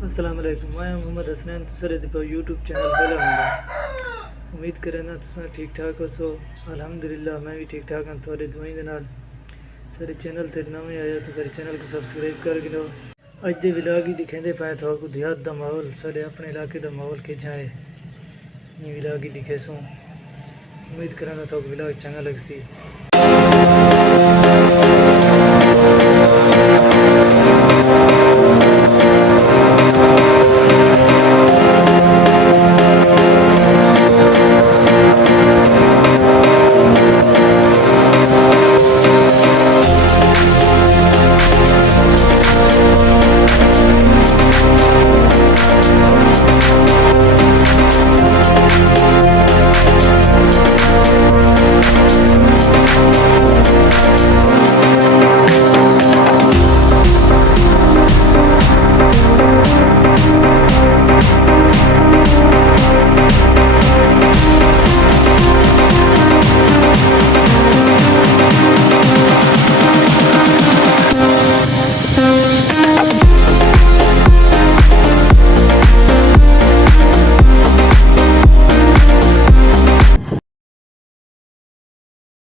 अस्सलाम वालेकुम। मैं मोहम्मद हसनैन तुसरे पे यूट्यूब चैनल पहला हूँ। उम्मीद करें ना तुसा ठीक ठाक हो सो। अल्हम्दुलिल्लाह मैं भी ठीक ठाक हाँ। थोड़ी दुआई दे नाल सारे चैनल ते नवे आए तो सारे चैनल को सब्सक्राइब कर गिनो। अज दे विलाग ही दिखेंदे पाए थोड़ा देहात दा माहौल सारे अपने इलाके दा माहौल के जाए ये विलाग ही दिखे सो। उम्मीद करें ना तो विलाग चंगा लगसी।